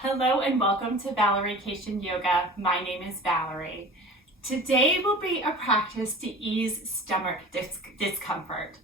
Hello and welcome to Valeriecation Yoga. My name is Valerie. Today will be a practice to ease stomach discomfort.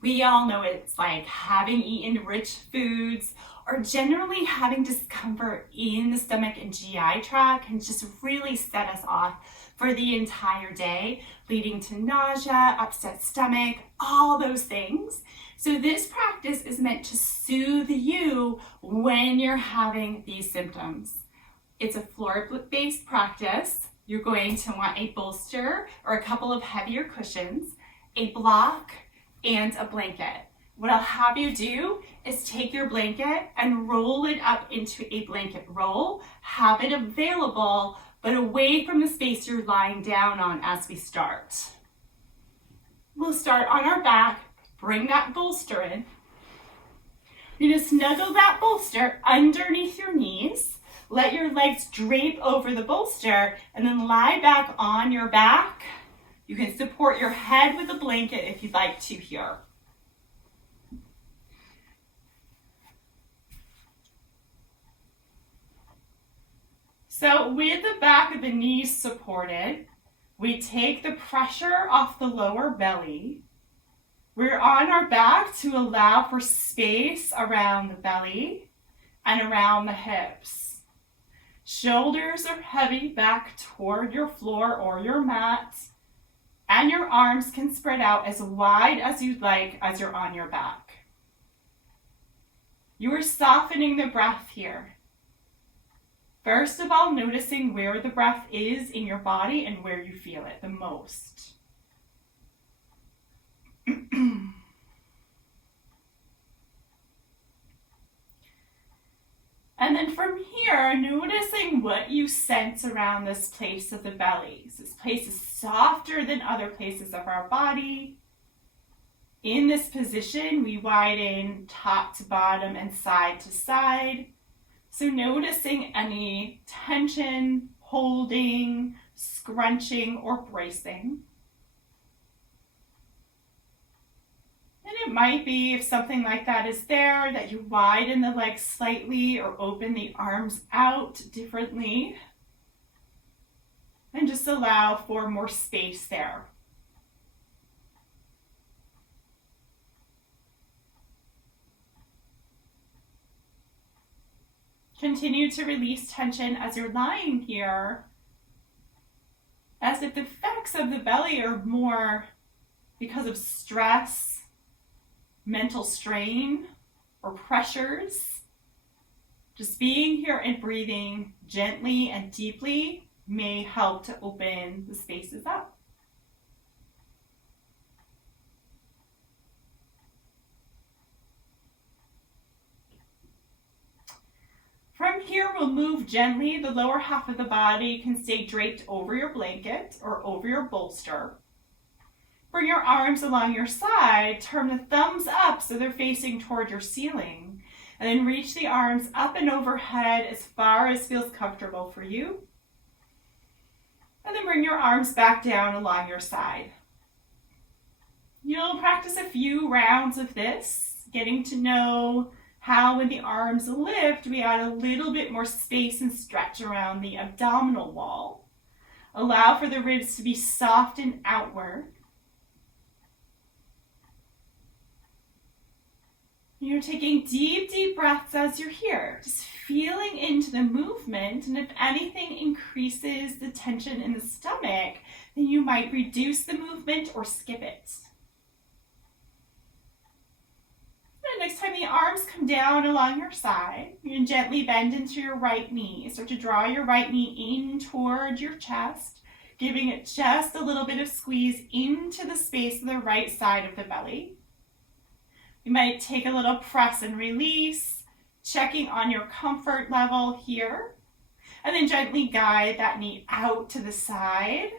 We all know it's like having eaten rich foods or generally having discomfort in the stomach and GI tract can just really set us off for the entire day, leading to nausea, upset stomach, all those things. So this practice is meant to soothe you when you're having these symptoms. It's a floor-based practice. You're going to want a bolster or a couple of heavier cushions, a block, and a blanket. What I'll have you do is take your blanket and roll it up into a blanket roll. Have it available, but away from the space you're lying down on as we start. We'll start on our back. Bring that bolster in. You're going to snuggle that bolster underneath your knees. Let your legs drape over the bolster and then lie back on your back. You can support your head with a blanket if you'd like to here. So with the back of the knees supported, we take the pressure off the lower belly. We're on our back to allow for space around the belly and around the hips. Shoulders are heavy back toward your floor or your mat, and your arms can spread out as wide as you'd like as you're on your back. You are softening the breath here. First of all, noticing where the breath is in your body and where you feel it the most. And then from here, noticing what you sense around this place of the belly. So this place is softer than other places of our body. In this position, we widen top to bottom and side to side. So noticing any tension, holding, scrunching, or bracing. And it might be, if something like that is there, that you widen the legs slightly or open the arms out differently. And just allow for more space there. Continue to release tension as you're lying here, as if the effects of the belly are more because of stress, mental strain, or pressures. Just being here and breathing gently and deeply may help to open the spaces up. From here, we'll move gently. The lower half of the body can stay draped over your blanket or over your bolster. Bring your arms along your side, turn the thumbs up so they're facing toward your ceiling, and then reach the arms up and overhead as far as feels comfortable for you. And then bring your arms back down along your side. You'll practice a few rounds of this, getting to know how when the arms lift, we add a little bit more space and stretch around the abdominal wall. Allow for the ribs to be soft and outward. You're taking deep, deep breaths as you're here, just feeling into the movement, and if anything increases the tension in the stomach, then you might reduce the movement or skip it. And next time the arms come down along your side, you can gently bend into your right knee. Start to draw your right knee in toward your chest, giving it just a little bit of squeeze into the space of the right side of the belly. You might take a little press and release, checking on your comfort level here, and then gently guide that knee out to the side.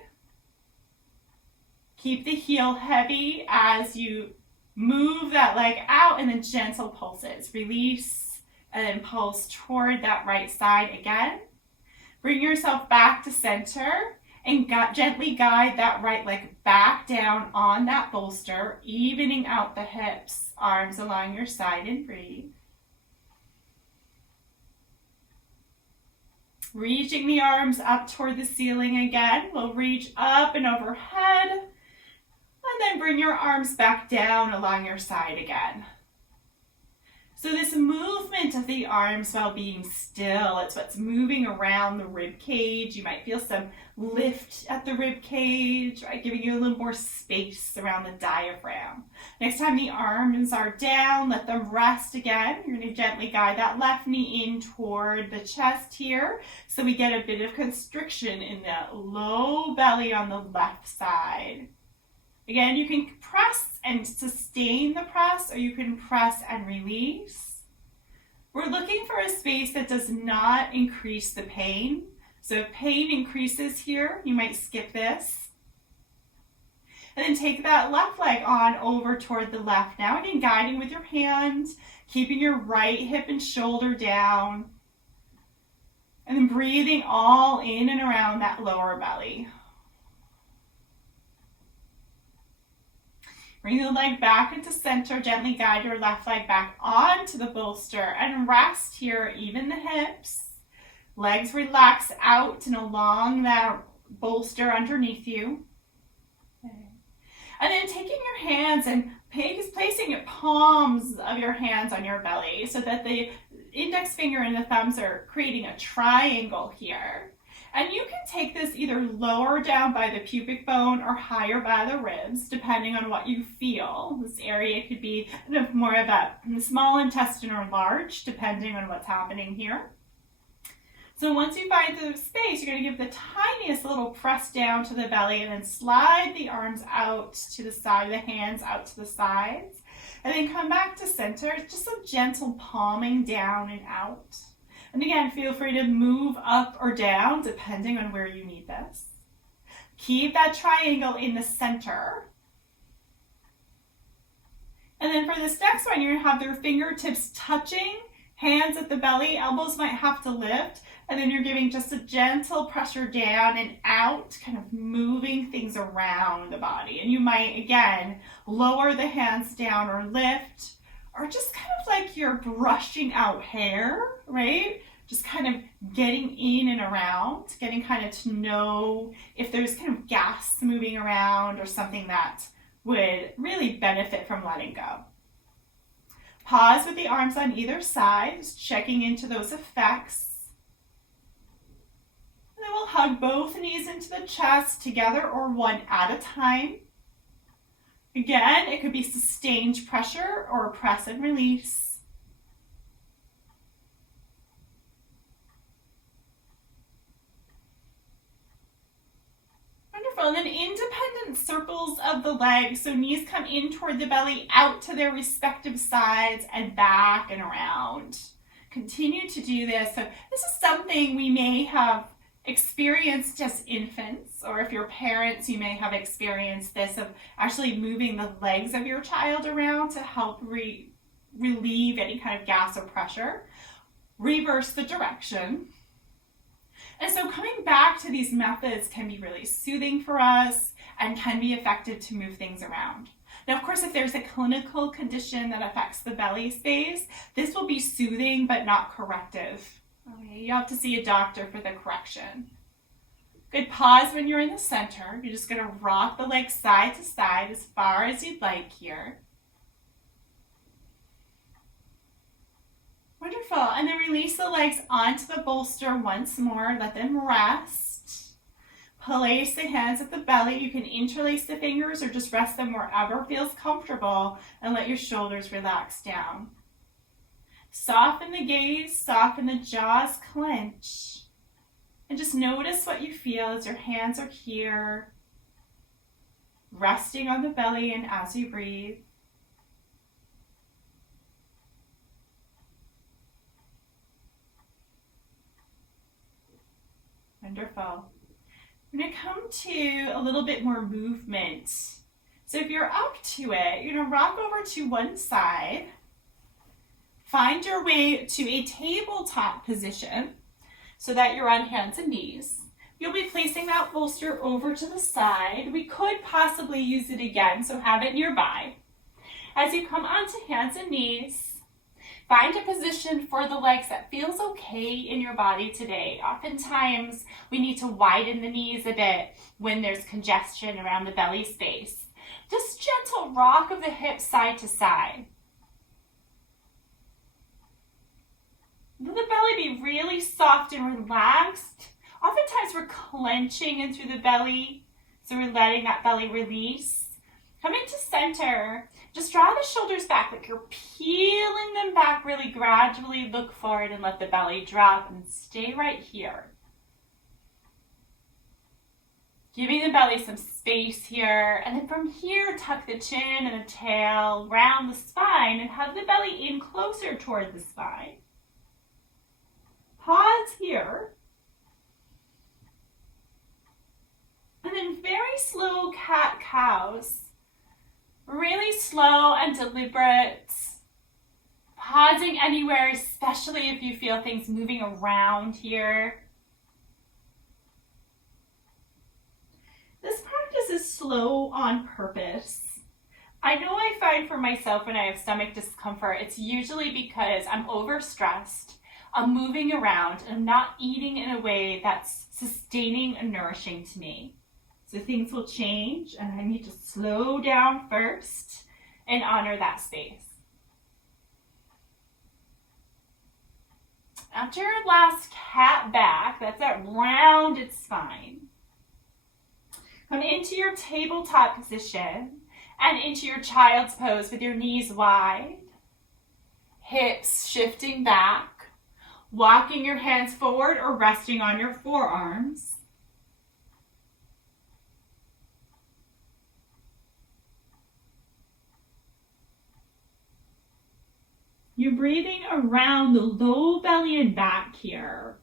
Keep the heel heavy as you move that leg out, and then gentle pulses. Release and then pulse toward that right side again. Bring yourself back to center and gently guide that right leg back down on that bolster, evening out the hips, arms along your side, and breathe. Reaching the arms up toward the ceiling again. We'll reach up and overhead. And then bring your arms back down along your side again. So this movement of the arms while being still, it's what's moving around the rib cage. You might feel some lift at the rib cage, right? Giving you a little more space around the diaphragm. Next time the arms are down, let them rest again. You're going to gently guide that left knee in toward the chest here. So we get a bit of constriction in the low belly on the left side. Again, you can press and sustain the press, or you can press and release. We're looking for a space that does not increase the pain. So if pain increases here, you might skip this. And then take that left leg on over toward the left. Now again, guiding with your hands, keeping your right hip and shoulder down. And then breathing all in and around that lower belly. Bring the leg back into center. Gently guide your left leg back onto the bolster and rest here. Even the hips. Legs relax out and along that bolster underneath you. Okay. And then taking your hands and placing your palms of your hands on your belly so that the index finger and the thumbs are creating a triangle here. And you can take this either lower down by the pubic bone or higher by the ribs, depending on what you feel. This area could be more of a small intestine or large, depending on what's happening here. So once you find the space, you're going to give the tiniest little press down to the belly and then slide the arms out to the side, the hands out to the sides. And then come back to center, just some gentle palming down and out. And again, feel free to move up or down depending on where you need this. Keep that triangle in the center. And then for this next one, you're going to have their fingertips touching, hands at the belly, elbows might have to lift, and then you're giving just a gentle pressure down and out, kind of moving things around the body. And you might, again, lower the hands down or lift, or just kind of like you're brushing out hair, right? Just kind of getting in and around, getting kind of to know if there's kind of gas moving around or something that would really benefit from letting go. Pause with the arms on either side, just checking into those effects. And then we'll hug both knees into the chest together or one at a time. Again, it could be sustained pressure or press and release. Wonderful. And then independent circles of the legs. So knees come in toward the belly, out to their respective sides, and back and around. Continue to do this. So this is something we may have experienced as infants, or if you're parents, you may have experienced this of actually moving the legs of your child around to help relieve any kind of gas or pressure. Reverse the direction. And so coming back to these methods can be really soothing for us and can be effective to move things around. Now, of course, if there's a clinical condition that affects the belly space, this will be soothing but not corrective. Okay, you have to see a doctor for the correction. Good. Pause when you're in the center. You're just going to rock the legs side to side as far as you'd like here. Wonderful. And then release the legs onto the bolster once more. Let them rest. Place the hands at the belly. You can interlace the fingers or just rest them wherever feels comfortable and let your shoulders relax down. Soften the gaze, soften the jaws, clench. And just notice what you feel as your hands are here, resting on the belly and as you breathe. Wonderful. We're going to come to a little bit more movement. So if you're up to it, you're going to rock over to one side. Find your way to a tabletop position so that you're on hands and knees. You'll be placing that bolster over to the side. We could possibly use it again, so have it nearby. As you come onto hands and knees, Find a position for the legs that feels okay in your body today. Oftentimes, we need to widen the knees a bit when there's congestion around the belly space. Just gentle rock of the hips side to side. Let the belly be really soft and relaxed. Oftentimes we're clenching in through the belly, so we're letting that belly release. Come into center. Just draw the shoulders back like you're peeling them back really gradually. Look forward and let the belly drop and stay right here. Giving the belly some space here, and then from here, tuck the chin and the tail, round the spine, and hug the belly in closer toward the spine. Pause here. And then very slow cat-cows. Really slow and deliberate. Pausing anywhere, especially if you feel things moving around here. This practice is slow on purpose. I know I find for myself when I have stomach discomfort, it's usually because I'm overstressed, I'm moving around, and I'm not eating in a way that's sustaining and nourishing to me. So things will change, and I need to slow down first and honor that space. After your last cat back, that's that rounded spine. Come into your tabletop position and into your child's pose with your knees wide, hips shifting back, walking your hands forward or resting on your forearms. You're breathing around the low belly and back here.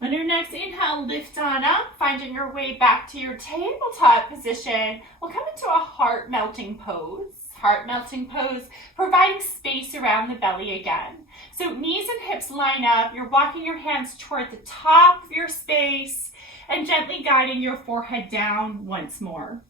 On your next inhale, lift on up, finding your way back to your tabletop position. We'll come into a heart melting pose. Heart melting pose, providing space around the belly again. So knees and hips line up. You're walking your hands toward the top of your space and gently guiding your forehead down once more.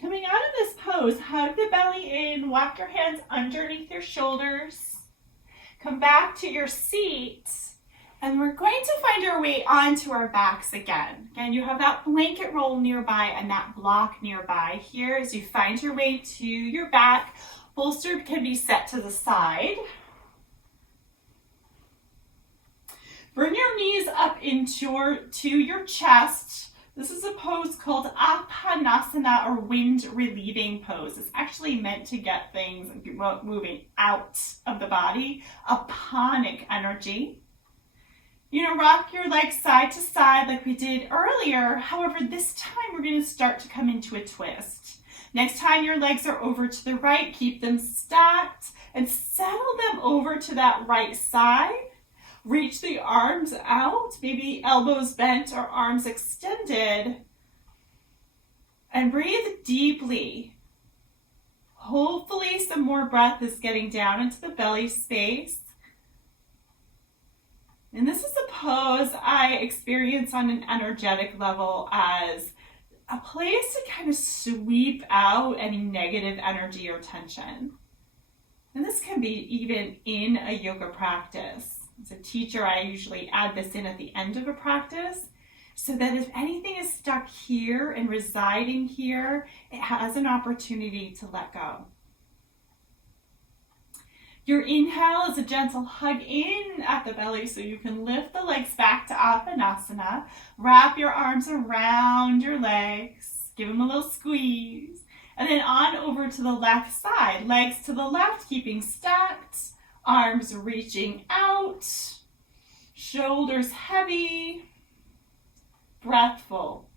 Coming out of this pose, hug the belly in, walk your hands underneath your shoulders. Come back to your seat, and we're going to find our way onto our backs again. Again, you have that blanket roll nearby and that block nearby here as you find your way to your back. Bolster can be set to the side. Bring your knees up to your chest. This is a pose called Apanasana, or wind relieving pose. It's actually meant to get things moving out of the body, aponic energy. Rock your legs side to side like we did earlier. However, this time we're going to start to come into a twist. Next time your legs are over to the right, keep them stacked and settle them over to that right side. Reach the arms out, maybe elbows bent or arms extended. And breathe deeply. Hopefully some more breath is getting down into the belly space. And this is a pose I experience on an energetic level as a place to kind of sweep out any negative energy or tension. And this can be even in a yoga practice. As a teacher, I usually add this in at the end of a practice so that if anything is stuck here and residing here, it has an opportunity to let go. Your inhale is a gentle hug in at the belly so you can lift the legs back to Apanasana. Wrap your arms around your legs. Give them a little squeeze. And then on over to the left side. Legs to the left, keeping stacked. Arms reaching out, shoulders heavy, breath full.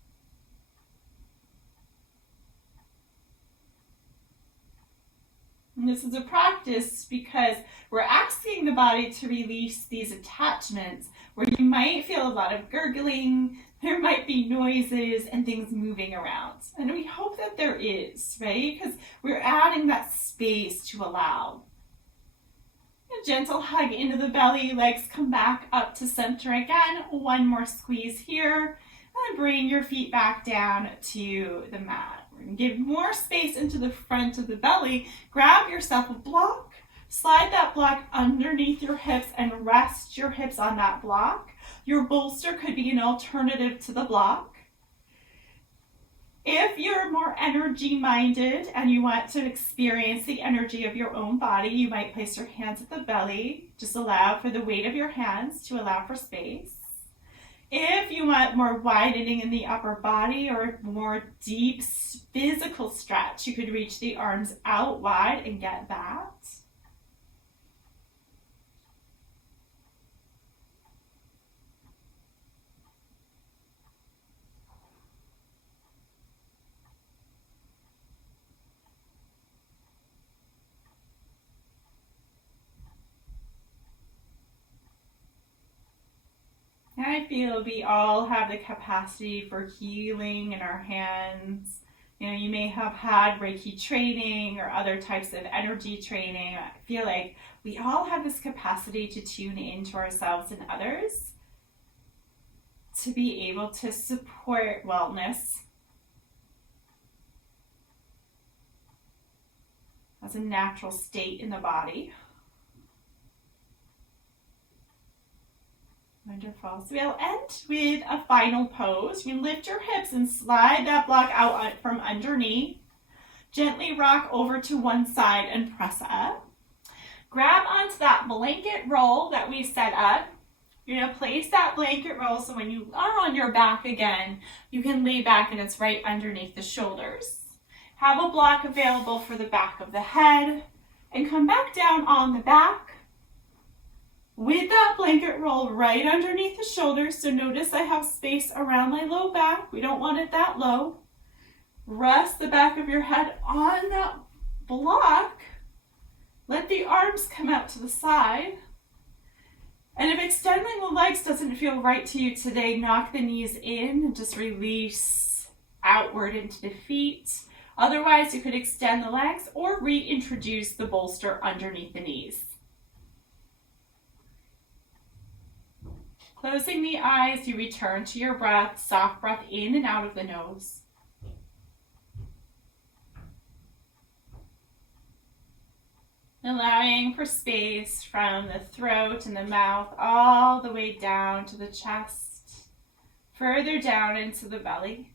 And this is a practice because we're asking the body to release these attachments where you might feel a lot of gurgling, there might be noises and things moving around. And we hope that there is, right? Because we're adding that space to allow. A gentle hug into the belly, legs come back up to center again. One more squeeze here. And bring your feet back down to the mat. We're going to give more space into the front of the belly. Grab yourself a block. Slide that block underneath your hips and rest your hips on that block. Your bolster could be an alternative to the block. If you're more energy minded and you want to experience the energy of your own body, you might place your hands at the belly. Just allow for the weight of your hands to allow for space. If you want more widening in the upper body or more deep physical stretch, you could reach the arms out wide and get that. I feel we all have the capacity for healing in our hands. You know, you may have had Reiki training or other types of energy training. I feel like we all have this capacity to tune into ourselves and others to be able to support wellness as a natural state in the body. Wonderful. So we'll end with a final pose. You can lift your hips and slide that block out from underneath. Gently rock over to one side and press up. Grab onto that blanket roll that we set up. You're going to place that blanket roll so when you are on your back again, you can lay back and it's right underneath the shoulders. Have a block available for the back of the head and come back down on the back. With that blanket roll right underneath the shoulders, so notice I have space around my low back. We don't want it that low. Rest the back of your head on that block. Let the arms come out to the side. And if extending the legs doesn't feel right to you today, knock the knees in and just release outward into the feet. Otherwise, you could extend the legs or reintroduce the bolster underneath the knees. Closing the eyes, you return to your breath, soft breath in and out of the nose. Allowing for space from the throat and the mouth all the way down to the chest, further down into the belly.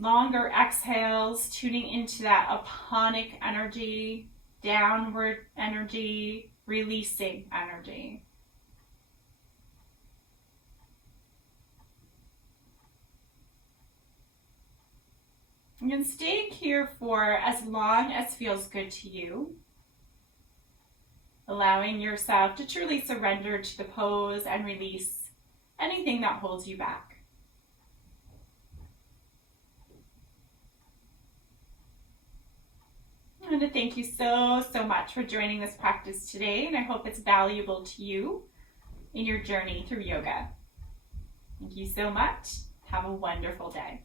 Longer exhales, tuning into that aponic energy. Downward energy, releasing energy. You can stay here for as long as feels good to you, allowing yourself to truly surrender to the pose and release anything that holds you back. I want to thank you so much for joining this practice today, and I hope it's valuable to you in your journey through yoga. Thank you so much. Have a wonderful day.